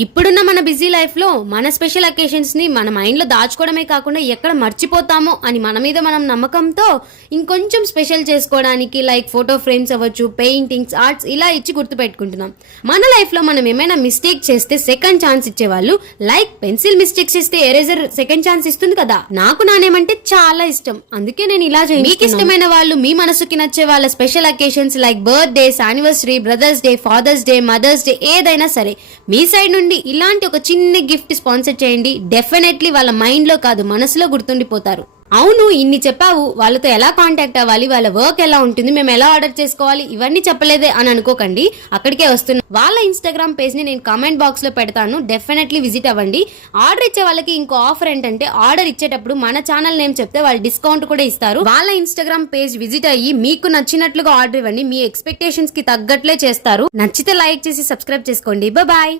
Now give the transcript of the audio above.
ఇప్పుడున్న మన busy life లో మన స్పెషల్ అకేషన్స్ ని మన మైండ్ లో దాచుకోవడమే కాకుండా ఎక్కడ మర్చిపోతామో అని మన మీద మనం నమ్మకంతో ఇంకొంచెం స్పెషల్ చేసుకోవడానికి లైక్ ఫోటో ఫ్రేమ్స్ అవ్వచ్చు, పెయింటింగ్స్, ఆర్ట్స్ ఇలా ఇచ్చి గుర్తు పెట్టుకుంటున్నాం. మన లైఫ్ లో మనం ఏమైనా మిస్టేక్ చేస్తే సెకండ్ ఛాన్స్ ఇచ్చేవాళ్ళు, లైక్ పెన్సిల్ మిస్టేక్స్ చేస్తే ఎరేజర్ సెకండ్ ఛాన్స్ ఇస్తుంది కదా. నాకు నానేమంటే చాలా ఇష్టం, అందుకే నేను ఇలా చేయండి. మీకు ఇష్టమైన వాళ్ళు, మీ మనసుకి నచ్చే వాళ్ళ special occasions like birthdays, anniversary, brothers day, fathers day, mothers day ఏదైనా సరే మీ సైడ్ నుండి ఇలాంటి ఒక చిన్న గిఫ్ట్ స్పాన్సర్ చేయండి. డెఫినెట్లీ వాళ్ళ మైండ్ లో కాదు మనసులో గుర్తుండిపోతారు. అవును, ఇన్ని చెప్పావు, వాళ్ళతో ఎలా కాంటాక్ట్ అవ్వాలి, వాళ్ళ వర్క్ ఎలా ఉంటుంది, మేము ఎలా ఆర్డర్ చేసుకోవాలి, ఇవన్నీ చెప్పలేదే అని అనుకోకండి. అక్కడికే వస్తున్నా. వాళ్ళ ఇన్స్టాగ్రామ్ పేజ్ ని నేను కామెంట్ బాక్స్ లో పెడతాను, డెఫినెట్లీ విజిట్ అవ్వండి. ఆర్డర్ ఇచ్చే వాళ్ళకి ఇంకో ఆఫర్ ఏంటంటే, ఆర్డర్ ఇచ్చేటప్పుడు మన ఛానల్ నేమ్ చెప్తే వాళ్ళు డిస్కౌంట్ కూడా ఇస్తారు. వాళ్ళ ఇన్స్టాగ్రామ్ పేజ్ విజిట్ అయ్యి మీకు నచ్చినట్లుగా ఆర్డర్ ఇవ్వండి, మీ ఎక్స్పెక్టేషన్స్ కి తగ్గట్లే చేస్తారు. నచ్చితే లైక్ చేసి సబ్స్క్రైబ్ చేసుకోండి. బాయ్.